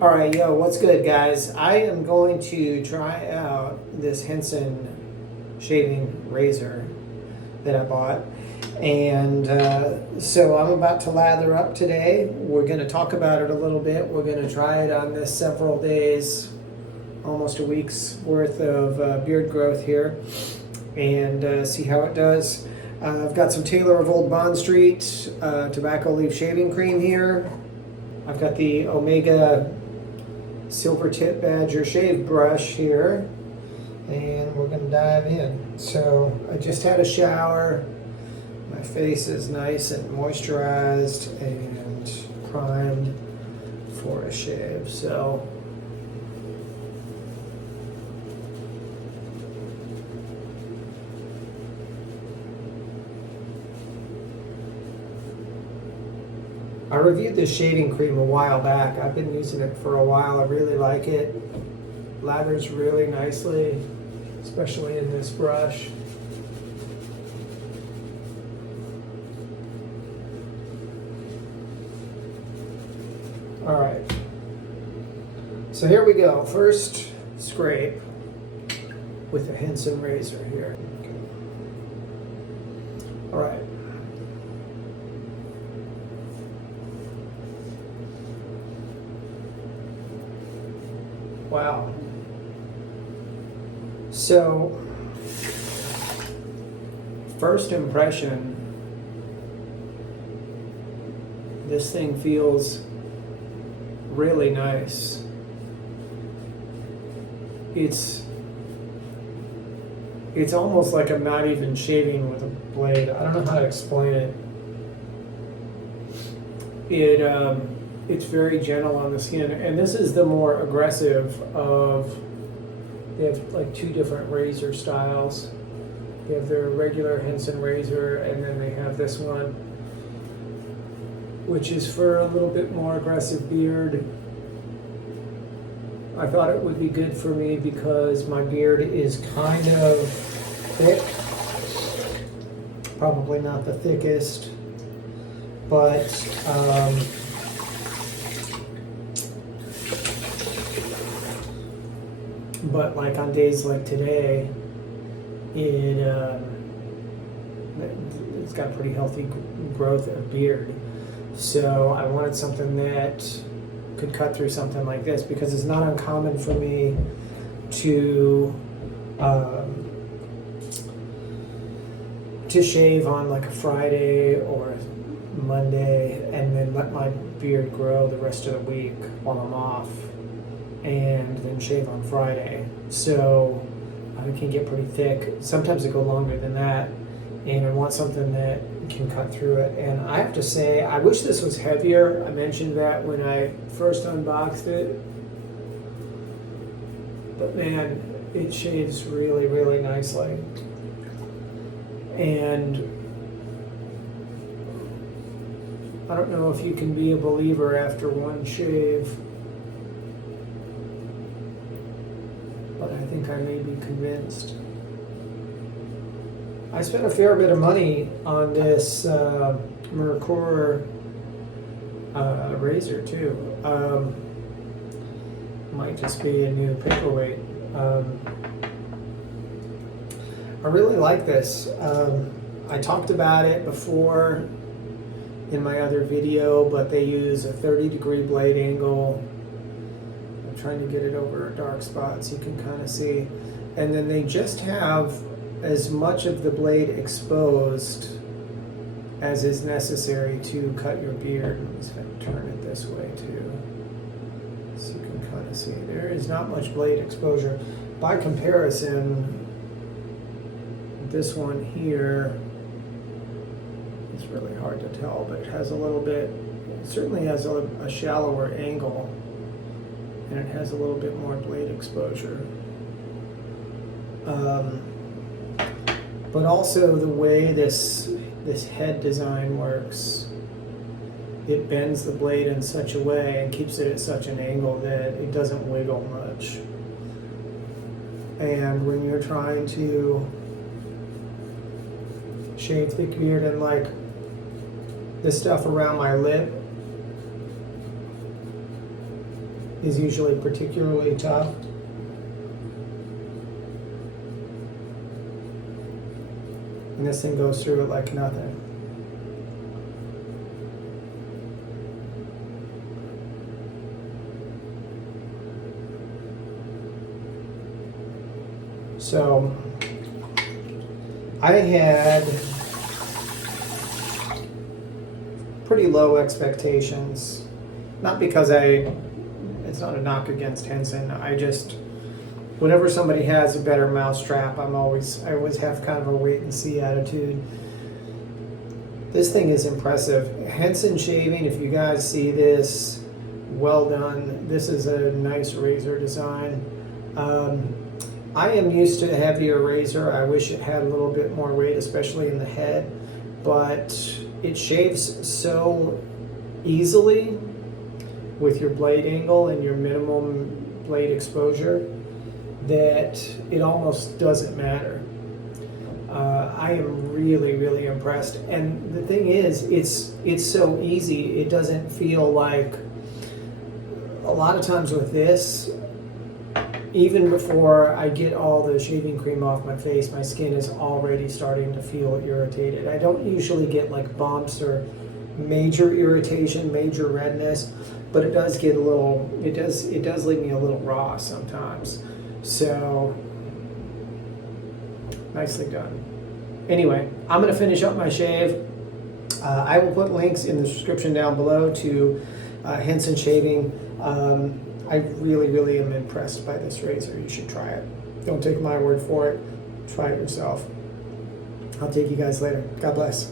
All right, yo, what's good, guys? I am going to try out this Henson shaving razor that I bought. And so I'm about to lather up today. We're going to talk about it a little bit. We're going to try it on this several days, almost a week's worth of beard growth here, and see how it does. I've got some Taylor of Old Bond Street tobacco leaf shaving cream here. I've got the Omega Silver Tip Badger shave brush here, and we're going to dive in. So I just had a shower. My face is nice and moisturized and primed for a shave. So I reviewed this shaving cream a while back. I've been using it for a while. I really like it. Lathers really nicely, especially in this brush. All right. So here we go. First scrape with a Henson razor here. Okay. All right. Wow. So, first impression, this thing feels really nice. It's almost like I'm not even shaving with a blade. I don't know how to explain it. It's very gentle on the skin, and this is the more aggressive of, they have like two different razor styles. They have their regular Henson razor, and then they have this one, which is for a little bit more aggressive beard. I thought it would be good for me because my beard is kind of thick. Probably not the thickest, but like on days like today, it's got a pretty healthy growth of beard. So I wanted something that could cut through something like this, because it's not uncommon for me to shave on like a Friday or Monday and then let my beard grow the rest of the week while I'm off, and then shave on Friday. So it can get pretty thick. Sometimes it go longer than that, and I want something that can cut through it. And I have to say, I wish this was heavier. I mentioned that when I first unboxed it, but man, it shaves really, really nicely. And I don't know if you can be a believer after one shave, but I think I may be convinced. I spent a fair bit of money on this Mercor razor too. Might just be a new paperweight. I really like this. I talked about it before in my other video, but they use a 30-degree blade angle. I'm trying to get it over a dark spot so you can kind of see. And then they just have as much of the blade exposed as is necessary to cut your beard. I'm just going to turn it this way too, so you can kind of see. There is not much blade exposure. By comparison, this one here, it's really hard to tell, but it has a little bit, it certainly has a shallower angle, and it has a little bit more blade exposure. But also the way this head design works, it bends the blade in such a way and keeps it at such an angle that it doesn't wiggle much. And when you're trying to shave thick beard, and like this stuff around my lip, is usually particularly tough. And this thing goes through it like nothing. So I had pretty low expectations. Not because it's not a knock against Henson. I just, whenever somebody has a better mousetrap, I always have kind of a wait and see attitude. This thing is impressive. Henson shaving, if you guys see this, well done. This is a nice razor design. I am used to a heavier razor. I wish it had a little bit more weight, especially in the head, but it shaves so easily with your blade angle and your minimum blade exposure that it almost doesn't matter. I am really, really impressed. And the thing is, it's so easy. It doesn't feel like, a lot of times with this, even before I get all the shaving cream off my face, my skin is already starting to feel irritated. I don't usually get like bumps or major irritation, major redness, but it does get a little, it does leave me a little raw sometimes. So, nicely done. Anyway, I'm going to finish up my shave. I will put links in the description down below to Henson shaving. I really, really am impressed by this razor. You should try it. Don't take my word for it. Try it yourself. I'll take you guys later. God bless.